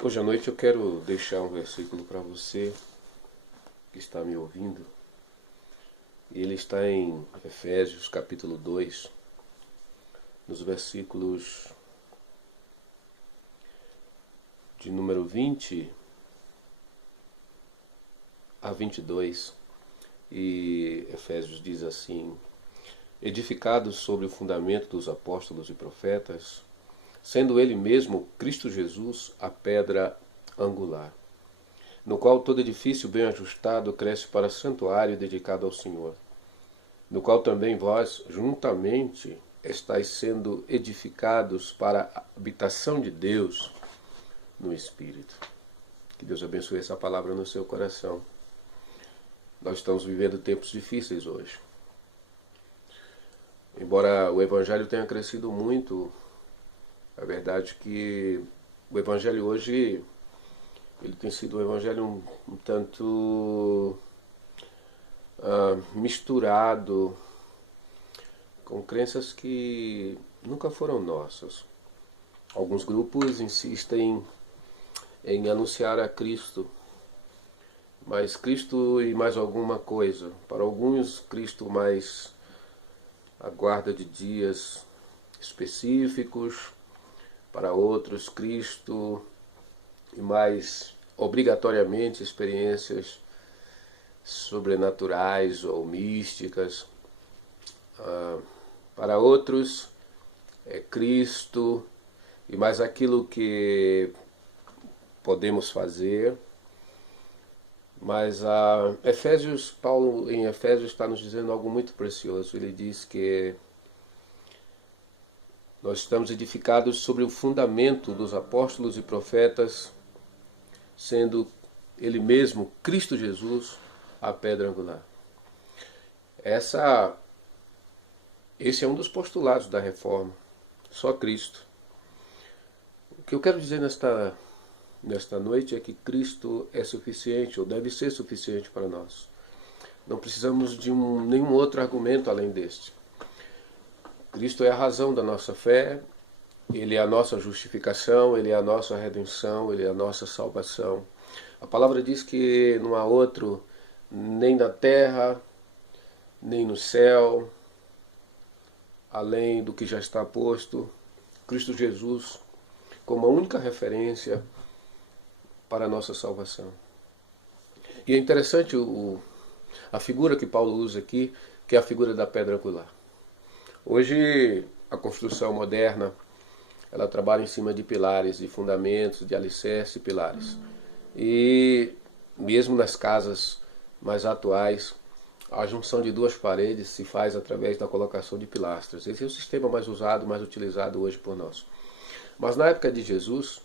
Hoje à noite eu quero deixar um versículo para você que está me ouvindo. Ele está em Efésios capítulo 2, nos versículos de número 20 a 22. E Efésios diz assim: edificados sobre o fundamento dos apóstolos e profetas, sendo ele mesmo Cristo Jesus a pedra angular, no qual todo edifício bem ajustado cresce para santuário dedicado ao Senhor, no qual também vós juntamente estáis sendo edificados para a habitação de Deus no Espírito. Que Deus abençoe essa palavra no seu coração. Nós estamos vivendo tempos difíceis hoje. Embora o Evangelho tenha crescido muito, a verdade é que o Evangelho hoje ele tem sido um Evangelho um tanto misturado com crenças que nunca foram nossas. Alguns grupos insistem em anunciar a Cristo, mas Cristo e mais alguma coisa. Para alguns, Cristo mais a guarda de dias específicos, para outros, Cristo e mais obrigatoriamente experiências sobrenaturais ou místicas. Para outros, é Cristo e mais aquilo que podemos fazer. Mas Paulo em Efésios está nos dizendo algo muito precioso. Ele diz que nós estamos edificados sobre o fundamento dos apóstolos e profetas, sendo ele mesmo, Cristo Jesus, a pedra angular. Esse é um dos postulados da reforma. Só Cristo. O que eu quero dizer nesta noite é que Cristo é suficiente, ou deve ser suficiente para nós. Não precisamos de nenhum outro argumento além deste. Cristo é a razão da nossa fé, Ele é a nossa justificação, Ele é a nossa redenção, Ele é a nossa salvação. A palavra diz que não há outro, nem na terra, nem no céu, além do que já está posto, Cristo Jesus como a única referência para a nossa salvação. E é interessante a figura que Paulo usa aqui, que é a figura da pedra angular. Hoje a construção moderna, ela trabalha em cima de pilares, de fundamentos, de alicerce e pilares. E mesmo nas casas mais atuais, a junção de duas paredes se faz através da colocação de pilastras. Esse é o sistema mais usado, mais utilizado hoje por nós. Mas na época de Jesus,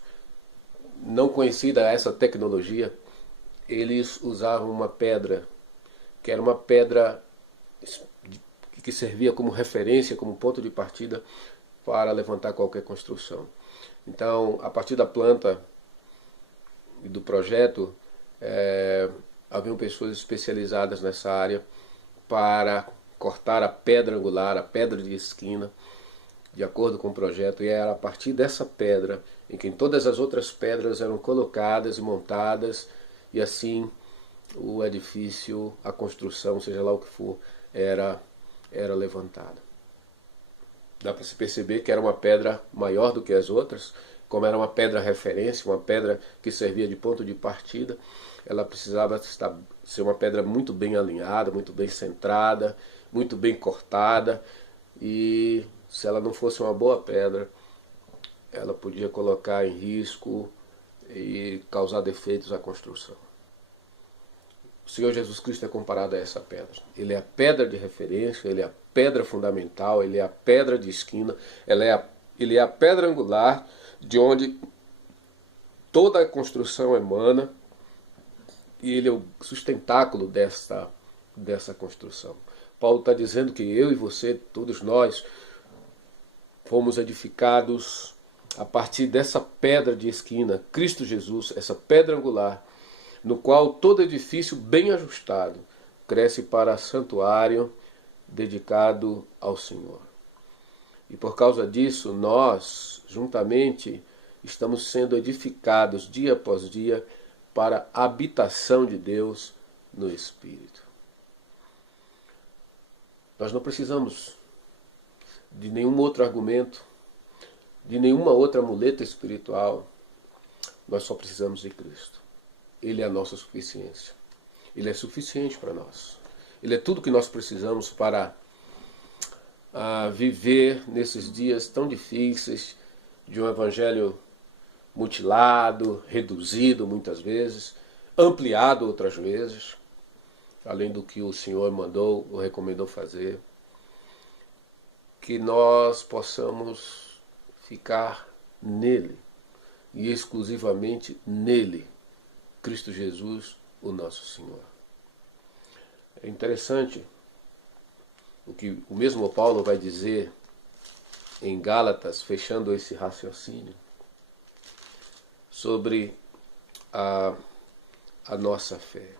não conhecida essa tecnologia, eles usavam uma pedra, que era uma pedra que servia como referência, como ponto de partida para levantar qualquer construção. Então, a partir da planta e do projeto, haviam pessoas especializadas nessa área para cortar a pedra angular, a pedra de esquina, de acordo com o projeto, e era a partir dessa pedra em que todas as outras pedras eram colocadas e montadas, e assim o edifício, a construção, seja lá o que for, era levantada. Dá para se perceber que era uma pedra maior do que as outras, como era uma pedra referência, uma pedra que servia de ponto de partida, ela precisava ser uma pedra muito bem alinhada, muito bem centrada, muito bem cortada, e se ela não fosse uma boa pedra, ela podia colocar em risco e causar defeitos à construção. O Senhor Jesus Cristo é comparado a essa pedra. Ele é a pedra de referência, Ele é a pedra fundamental, Ele é a pedra de esquina, Ele é a pedra angular de onde toda a construção emana, e Ele é o sustentáculo dessa construção. Paulo está dizendo que eu e você, todos nós, fomos edificados a partir dessa pedra de esquina, Cristo Jesus, essa pedra angular, no qual todo edifício bem ajustado cresce para santuário dedicado ao Senhor. E por causa disso, nós, juntamente, estamos sendo edificados dia após dia para a habitação de Deus no Espírito. Nós não precisamos de nenhum outro argumento, de nenhuma outra muleta espiritual. Nós só precisamos de Cristo. Ele é a nossa suficiência. Ele é suficiente para nós. Ele é tudo que nós precisamos para viver nesses dias tão difíceis de um evangelho mutilado, reduzido muitas vezes, ampliado outras vezes, além do que o Senhor mandou ou recomendou fazer. Que nós possamos ficar nele e exclusivamente nele, Cristo Jesus, o nosso Senhor. É interessante o que o mesmo Paulo vai dizer em Gálatas, fechando esse raciocínio, sobre a nossa fé.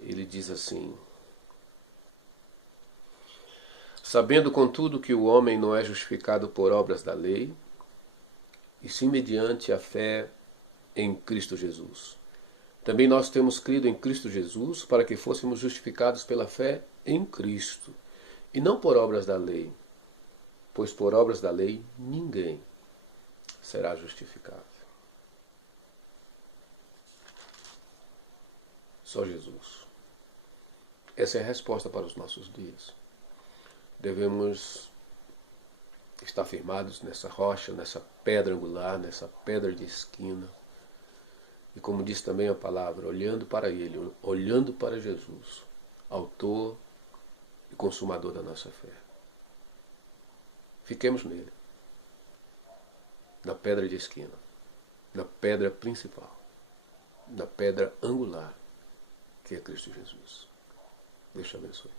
Ele diz assim: sabendo, contudo, que o homem não é justificado por obras da lei, e sim mediante a fé em Cristo Jesus. Também nós temos crido em Cristo Jesus para que fôssemos justificados pela fé em Cristo, e não por obras da lei, pois por obras da lei ninguém será justificado. Só Jesus. Essa é a resposta para os nossos dias. Devemos estar firmados nessa rocha, nessa pedra angular, nessa pedra de esquina. E como diz também a palavra, olhando para Ele, olhando para Jesus, autor e consumador da nossa fé. Fiquemos nele, na pedra de esquina, na pedra principal, na pedra angular, que é Cristo Jesus. Deus te abençoe.